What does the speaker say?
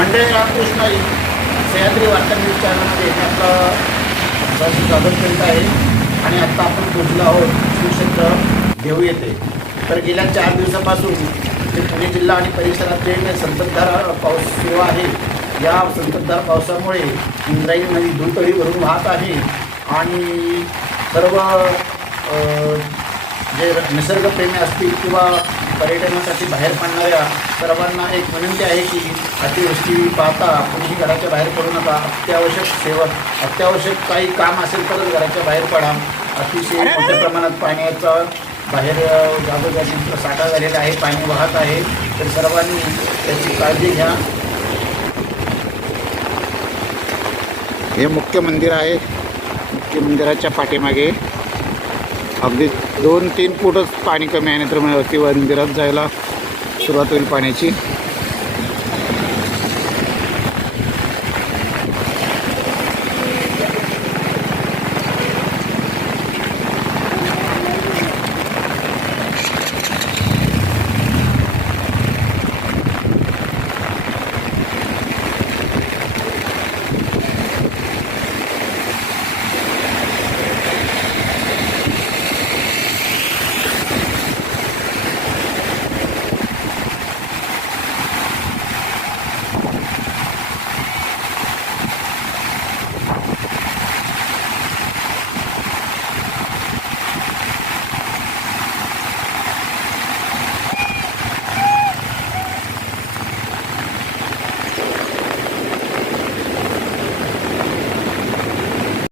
मंडळी रामकृष्ण सह्याद्री वार्ता न्यूज चॅनलमध्ये मी आपलं स्वागत करीत आहे. आणि आत्ता आपण पोचलो आहोत शिवक्षेत्र देऊ येते तर गेल्या चार दिवसापासून जे पुणे जिल्हा आणि परिसरात जे संततधार पाऊस सुरू आहे या संततधार पावसामुळे इंद्रायणी नदी दुतळी भरून वाहत आहे. आणि सर्व जे निसर्गप्रेमी असतील किंवा पर्यटनासाठी बाहेर पडणाऱ्या सर्वांना एक विनंती आहे की अतिवृष्टी पाहता कोणी घराच्या बाहेर पडू नका. अत्यावश्यक सेवा अत्यावश्यक काही काम असेल तरच घराच्या बाहेर पडा. अतिशय मोठ्या प्रमाणात पाण्याचा बाहेर जागोजागी साठा झालेला आहे. पाणी वाहत आहे. तर सर्वांनी त्याची काळजी घ्या. हे मुख्य मंदिर आहे. मुख्य मंदिराच्या पाठीमागे. अगदी दोन तीन फूटच पाणी कमी आहे नाहीतर मग वरती मंदिरात जायला सुरुवात होईल पाण्याची.